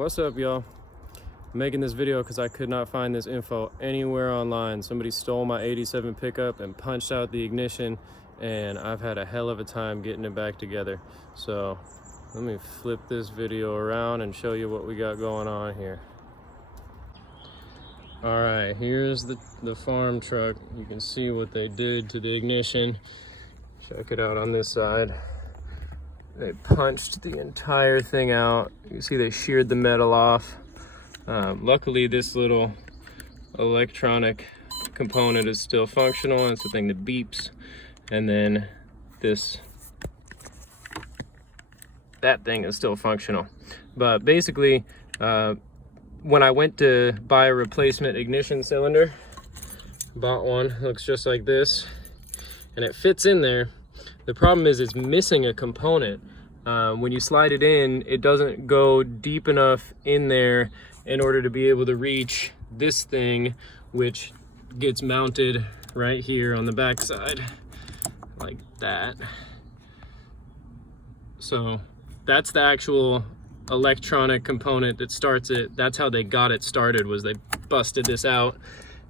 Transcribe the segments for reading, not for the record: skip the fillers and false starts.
What's up, y'all? I'm making this video because I could not find this info anywhere online. Somebody stole my 87 pickup and punched out the ignition, and I've had a hell of a time getting it back together. So let me flip this video around and show you what we got going on here. All right, here's the farm truck. You can see what they did to the ignition. Check it out on this side. They punched the entire thing out. You can see they sheared the metal off. Luckily, this little electronic component is still functional. It's the thing that beeps. And then that thing is still functional. But basically, when I went to buy a replacement ignition cylinder, bought one, looks just like this, and it fits in there. The problem is it's missing a component. When you slide it in, it doesn't go deep enough in there in order to be able to reach this thing, which gets mounted right here on the back side, like that. So that's the actual electronic component that starts it. That's how they got it started, was they busted this out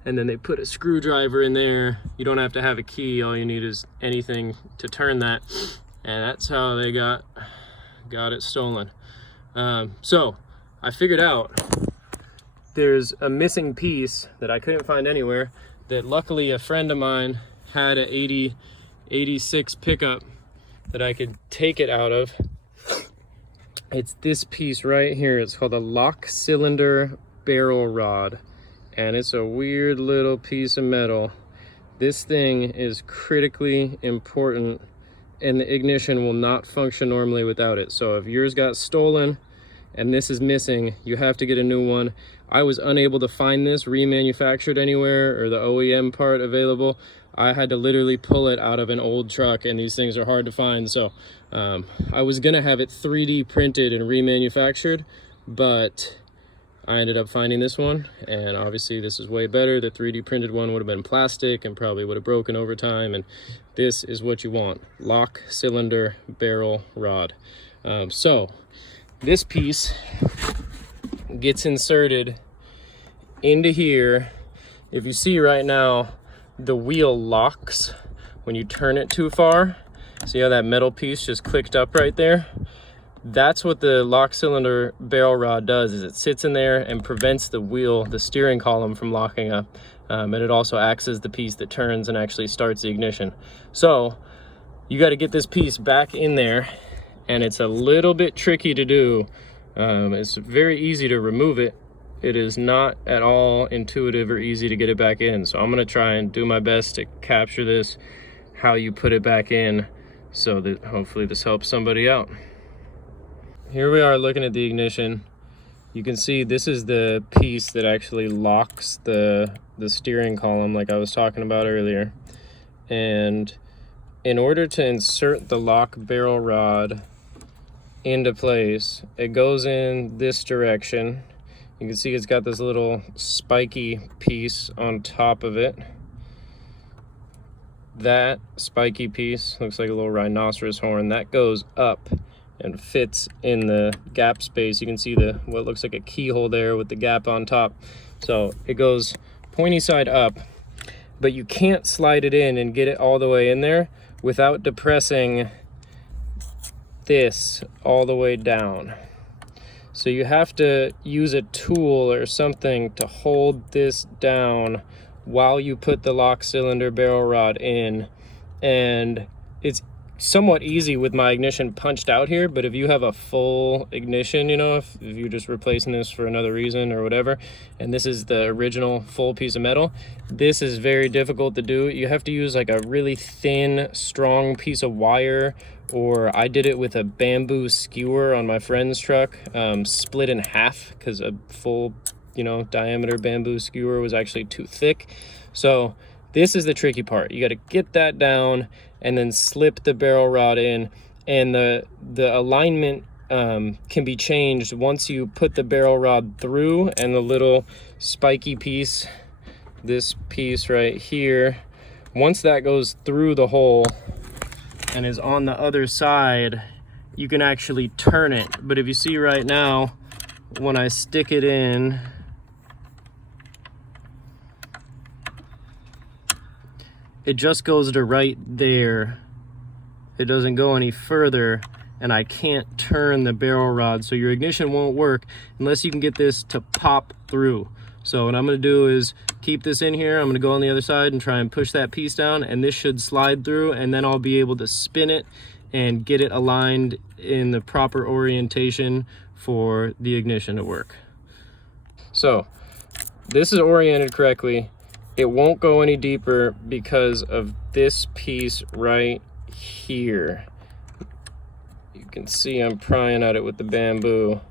and then they put a screwdriver in there. You don't have to have a key, all you need is anything to turn that, and that's how they got it stolen. So I figured out there's a missing piece that I couldn't find anywhere, that luckily a friend of mine had a 86 pickup that I could take it out of. It's this piece right here. It's called a lock cylinder barrel rod, and it's a weird little piece of metal. This thing is critically important, and the ignition will not function normally without it. So if yours got stolen and this is missing, you have to get a new one. I was unable to find this remanufactured anywhere, or the OEM part available. I had to literally pull it out of an old truck, and these things are hard to find. So I was gonna have it 3D printed and remanufactured, but I ended up finding this one, and obviously this is way better. The 3D printed one would have been plastic and probably would have broken over time, and this is what you want: lock cylinder barrel rod. So this piece gets inserted into here. If you see right now, the wheel locks when you turn it too far. See how that metal piece just clicked up right there? That's what the lock cylinder barrel rod does, is it sits in there and prevents the wheel, the steering column, from locking up. And it also acts as the piece that turns and actually starts the ignition. So you got to get this piece back in there, and it's a little bit tricky to do. It's very easy to remove it. It is not at all intuitive or easy to get it back in. So I'm going to try and do my best to capture this, how you put it back in, so that hopefully this helps somebody out. Here we are looking at the ignition. You can see this is the piece that actually locks the steering column, like I was talking about earlier. And in order to insert the lock barrel rod into place, it goes in this direction. You can see it's got this little spiky piece on top of it. That spiky piece looks like a little rhinoceros horn. That goes up and fits in the gap space. You can see what looks like a keyhole there with the gap on top. So it goes pointy side up, but you can't slide it in and get it all the way in there without depressing this all the way down. So you have to use a tool or something to hold this down while you put the lock cylinder barrel rod in. And it's somewhat easy with my ignition punched out here, but if you have a full ignition, you know, if you're just replacing this for another reason or whatever, and this is the original full piece of metal, this is very difficult to do. You have to use like a really thin, strong piece of wire, or I did it with a bamboo skewer on my friend's truck, split in half because a full, diameter bamboo skewer was actually too thick. So this is the tricky part. You got to get that down and then slip the barrel rod in, and the alignment can be changed once you put the barrel rod through, and the little spiky piece, this piece right here, once that goes through the hole and is on the other side, you can actually turn it. But if you see right now, when I stick it in, it just goes to right there. It doesn't go any further, and I can't turn the barrel rod, so your ignition won't work unless you can get this to pop through. So what I'm gonna do is keep this in here. I'm gonna go on the other side and try and push that piece down, and this should slide through, and then I'll be able to spin it and get it aligned in the proper orientation for the ignition to work. So this is oriented correctly. It won't go any deeper because of this piece right here. You can see I'm prying at it with the bamboo.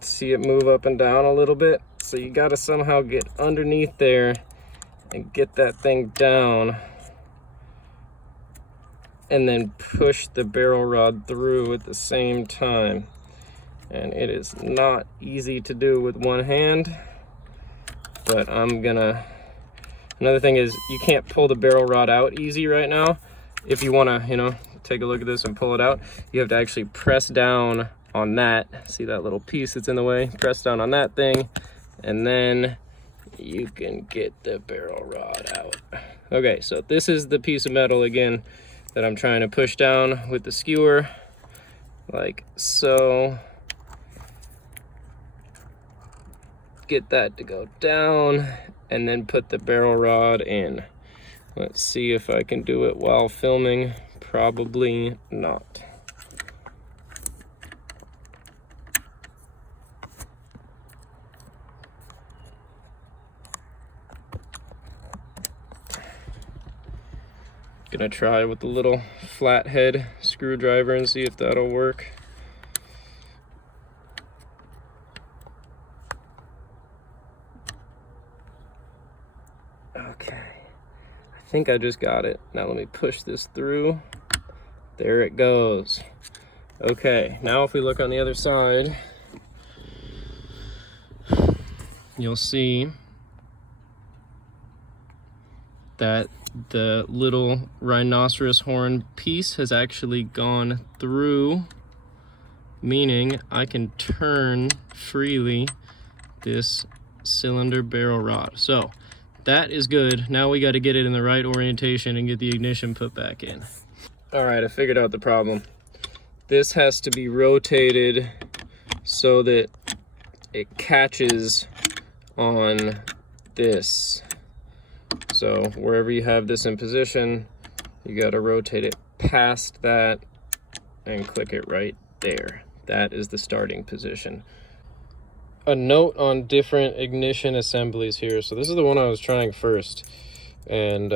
See it move up and down a little bit? So you gotta somehow get underneath there and get that thing down, and then push the barrel rod through at the same time. And it is not easy to do with one hand, but I'm gonna... Another thing is you can't pull the barrel rod out easy right now. If you wanna, you know, take a look at this and pull it out, you have to actually press down on that. See that little piece that's in the way? Press down on that thing, and then you can get the barrel rod out. Okay, so this is the piece of metal again that I'm trying to push down with the skewer, like so. Get that to go down, and then put the barrel rod in. Let's see if I can do it while filming. Probably not. Gonna try with the little flathead screwdriver and see if that'll work. Okay, I think I just got it. Now let me push this through. There it goes. Okay, now if we look on the other side, you'll see that the little rhinoceros horn piece has actually gone through, meaning I can turn freely this cylinder barrel rod. So that is good. Now we got to get it in the right orientation and get the ignition put back in. All right, I figured out the problem. This has to be rotated so that it catches on this. So wherever you have this in position, you got to rotate it past that and click it right there. That is the starting position. A note on different ignition assemblies here. So this is the one I was trying first, and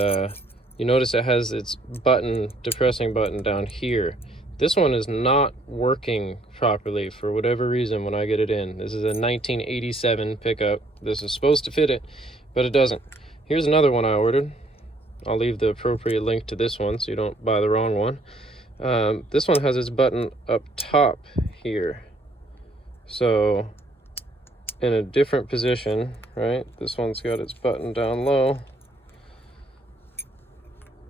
you notice it has its button, depressing button down here. This one is not working properly for whatever reason when I get it in. This is a 1987 pickup. This is supposed to fit it, but it doesn't. Here's another one I ordered. I'll leave the appropriate link to this one so you don't buy the wrong one. This one has its button up top here. So in a different position, right? This one's got its button down low.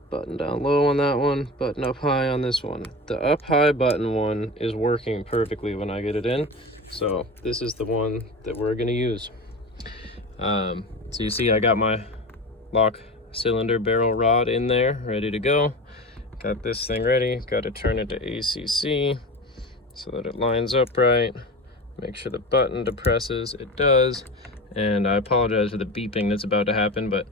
Button down low on that one, button up high on this one. The up high button one is working perfectly when I get it in. So this is the one that we're gonna use. So you see I got my lock cylinder barrel rod in there, ready to go. Got this thing ready, got to turn it to ACC so that it lines up right. Make sure the button depresses, it does. And I apologize for the beeping that's about to happen, but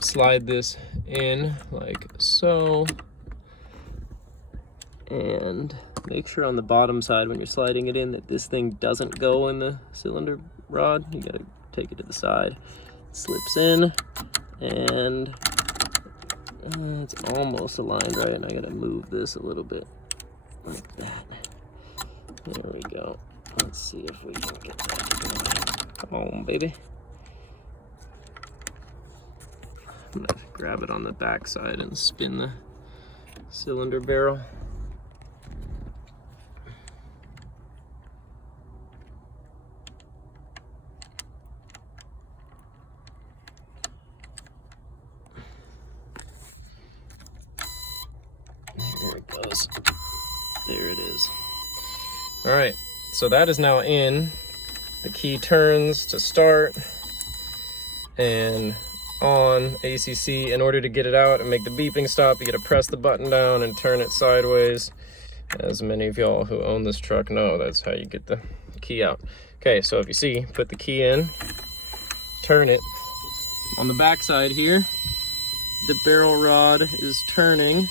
slide this in like so. And make sure on the bottom side when you're sliding it in that this thing doesn't go in the cylinder rod. You gotta take it to the side. It slips in, and it's almost aligned right, and I gotta move this a little bit like that. There we go. Let's see if we can get that going. Come on, baby. I'm gonna grab it on the back side and spin the cylinder barrel. is. There it is. All right, so that is now in. The key turns to start and on ACC. In order to get it out and make the beeping stop, you gotta press the button down and turn it sideways. As many of y'all who own this truck know, that's how you get the key out. Okay, so if you see, put the key in, turn it. On the back side here, the barrel rod is turning,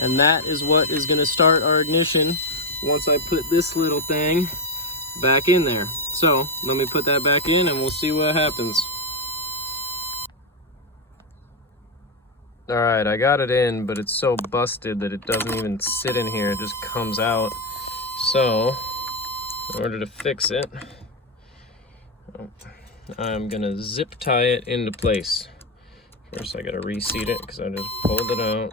and that is what is gonna start our ignition once I put this little thing back in there. So let me put that back in and we'll see what happens. All right, I got it in, but it's so busted that it doesn't even sit in here, it just comes out. So in order to fix it, I'm gonna zip tie it into place. First I gotta reseat it because I just pulled it out.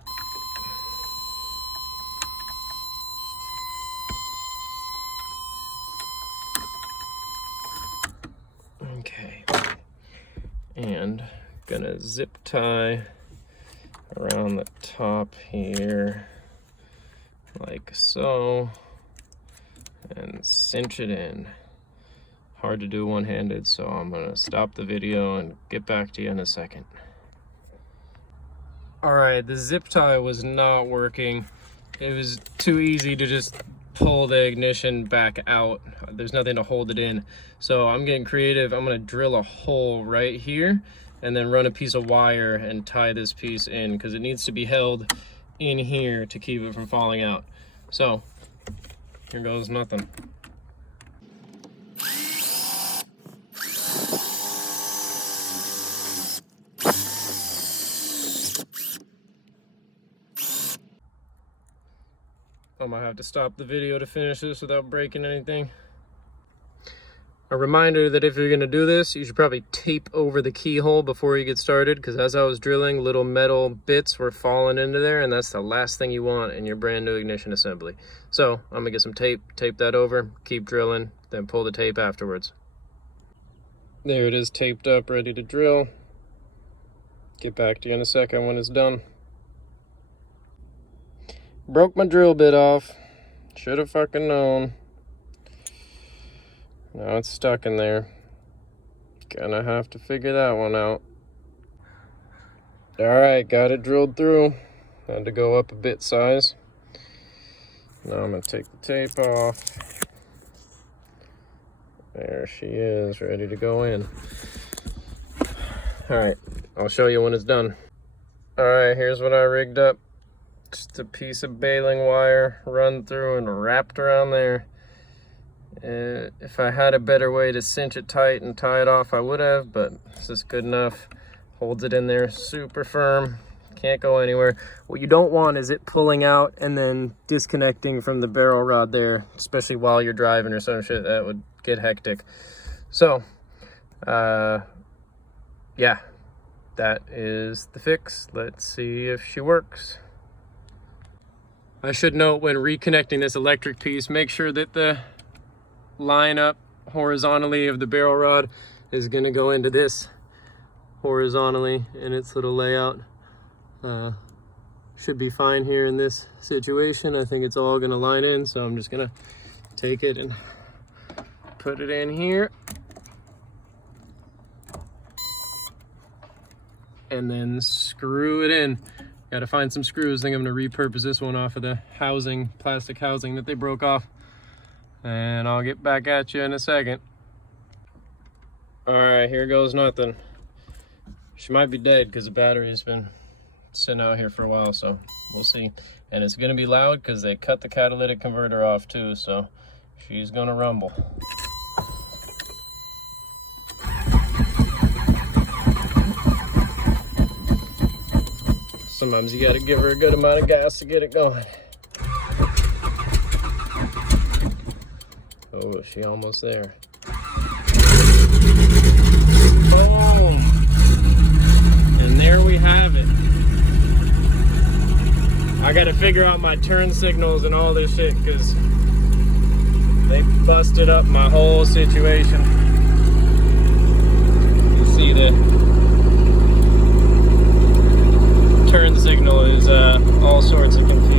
Okay, and gonna zip tie around the top here like so and cinch it in. Hard to do one-handed, so I'm gonna stop the video and get back to you in a second. All right, the zip tie was not working. It was too easy to just pull the ignition back out. There's nothing to hold it in. So I'm getting creative. I'm gonna drill a hole right here and then run a piece of wire and tie this piece in because it needs to be held in here to keep it from falling out. So here goes nothing. I might have to stop the video to finish this without breaking anything. A reminder that if you're gonna do this, you should probably tape over the keyhole before you get started, because as I was drilling, little metal bits were falling into there, and that's the last thing you want in your brand new ignition assembly. So I'm gonna get some tape that over, keep drilling, then pull the tape afterwards. There it is, taped up, ready to drill. Get back to you in a second when it's done. Broke my drill bit off. Should have fucking known. Now it's stuck in there. Gonna have to figure that one out. Alright, got it drilled through. Had to go up a bit size. Now I'm gonna take the tape off. There she is, ready to go in. Alright, I'll show you when it's done. Alright, here's what I rigged up. Just a piece of baling wire run through and wrapped around there. If I had a better way to cinch it tight and tie it off, I would have, but this is good enough. Holds it in there super firm, can't go anywhere. What you don't want is it pulling out and then disconnecting from the barrel rod there, especially while you're driving or some shit. That would get hectic. So, yeah, that is the fix. Let's see if she works. I should note when reconnecting this electric piece, make sure that the line up horizontally of the barrel rod is going to go into this horizontally in its little layout. Should be fine here in this situation. I think it's all going to line in, so I'm just going to take it and put it in here. And then screw it in. Got to find some screws. I think I'm going to repurpose this one off of the housing, plastic housing that they broke off. And I'll get back at you in a second. All right, here goes nothing. She might be dead because the battery's been sitting out here for a while, so we'll see. And it's going to be loud because they cut the catalytic converter off too, so she's going to rumble. Sometimes you got to give her a good amount of gas to get it going. Oh, is she almost there? Boom! And there we have it. I got to figure out my turn signals and all this shit because they busted up my whole situation. You see the turn signal is all sorts of confusing.